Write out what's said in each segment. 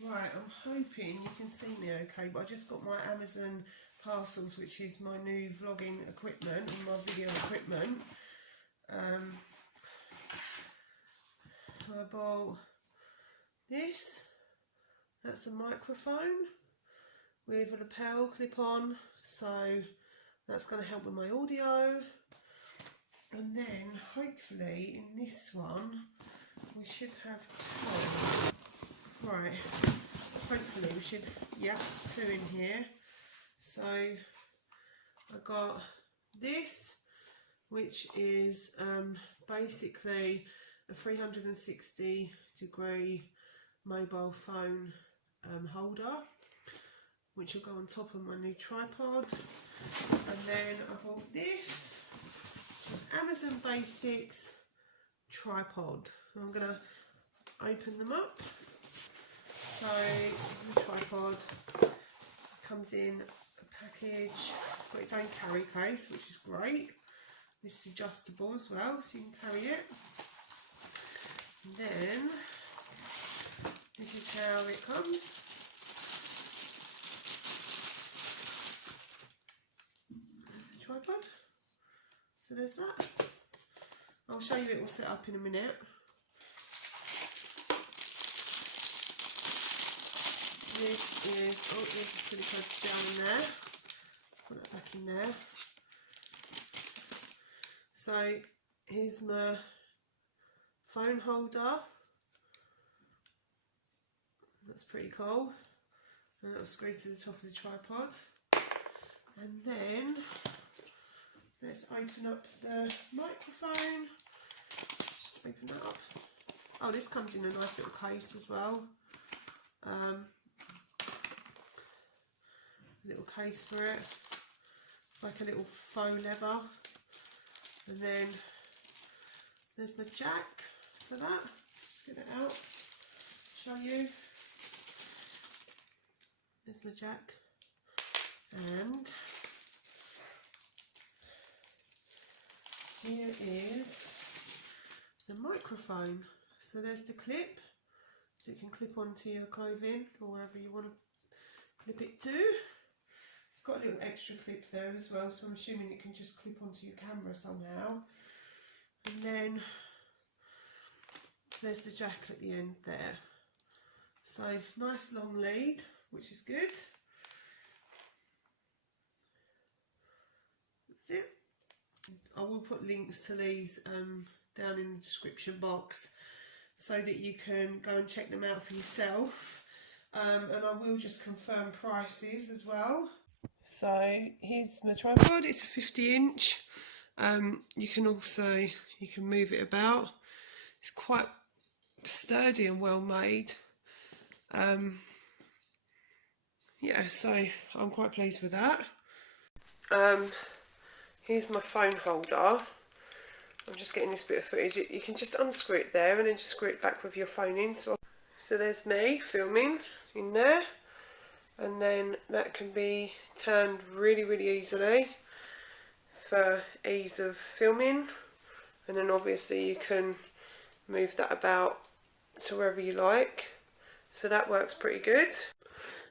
Right, I'm hoping you can see me okay, but I just got my Amazon parcels, which is my new vlogging equipment and my video equipment. I bought this. That's a microphone with a lapel clip on, so that's going to help with my audio. And then hopefully in this one we should have two. Right, hopefully we should, yeah, two in here. So I got this, which is basically a 360-degree mobile phone holder, which will go on top of my new tripod. And then I bought this, which is Amazon Basics tripod. I'm going to open them up. So the tripod comes in a package. It's got its own carry case, which is great. This is adjustable as well, so you can carry it. And then this is how it comes. There's the tripod. So there's that. I'll show you it all set up in a minute. This is, oh, there's the silicone down in there. Put that back in there. So here's my phone holder. That's pretty cool. And that'll screw to the top of the tripod. And then let's open up the microphone. Just open that up. Oh, this comes in a nice little case as well. Little case for it. It's like a little faux leather. And then there's my jack for that. Just get it out, show you. There's my jack. And here is the microphone. So there's the clip, so you can clip onto your clothing or wherever you want to clip it to. It's got a little extra clip there as well, so I'm assuming it can just clip onto your camera somehow. And then there's the jack at the end there. So nice long lead, which is good. That's it. I will put links to these down in the description box so that you can go and check them out for yourself. And I will just confirm prices as well. So here's my tripod. It's a 50-inch. You can move it about. It's quite sturdy and well made. Yeah, so I'm quite pleased with that. Here's my phone holder. I'm just getting this bit of footage. You can just unscrew it there and then just screw it back with your phone in. So there's me filming in there. And then that can be turned really, really easily for ease of filming. And then obviously you can move that about to wherever you like. So that works pretty good.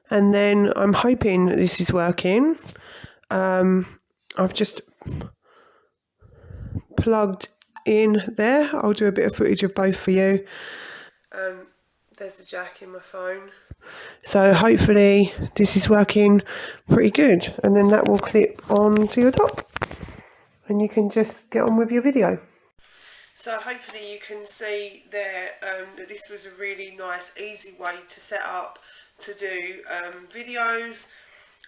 And then I'm hoping that this is working. I've just plugged in there. I'll do a bit of footage of both for you. There's the jack in my phone. So hopefully this is working pretty good, and then that will clip onto your top and you can just get on with your video. So hopefully you can see there that this was a really nice, easy way to set up to do videos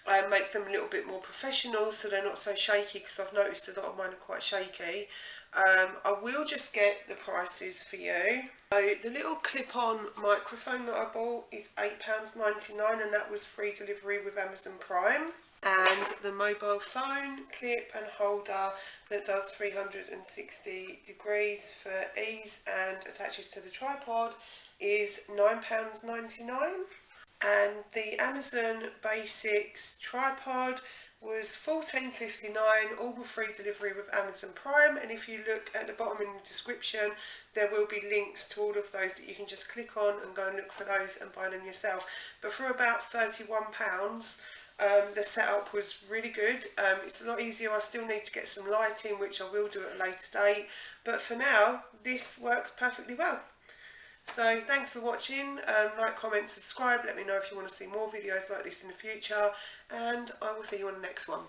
and make them a little bit more professional so they're not so shaky, because I've noticed a lot of mine are quite shaky. I will just get the prices for you. So the little clip-on microphone that I bought is £8.99 and that was free delivery with Amazon Prime. And the mobile phone clip and holder that does 360 degrees for ease and attaches to the tripod is £9.99. And the Amazon Basics tripod was £14.59, all with free delivery with Amazon Prime. And if you look at the bottom in the description, there will be links to all of those that you can just click on and go and look for those and buy them yourself. But for about £31, the setup was really good. It's a lot easier. I still need to get some lighting, which I will do at a later date, but for now this works perfectly well. So thanks for watching. Like, comment, subscribe. Let me know if you want to see more videos like this in the future, and I will see you on the next one.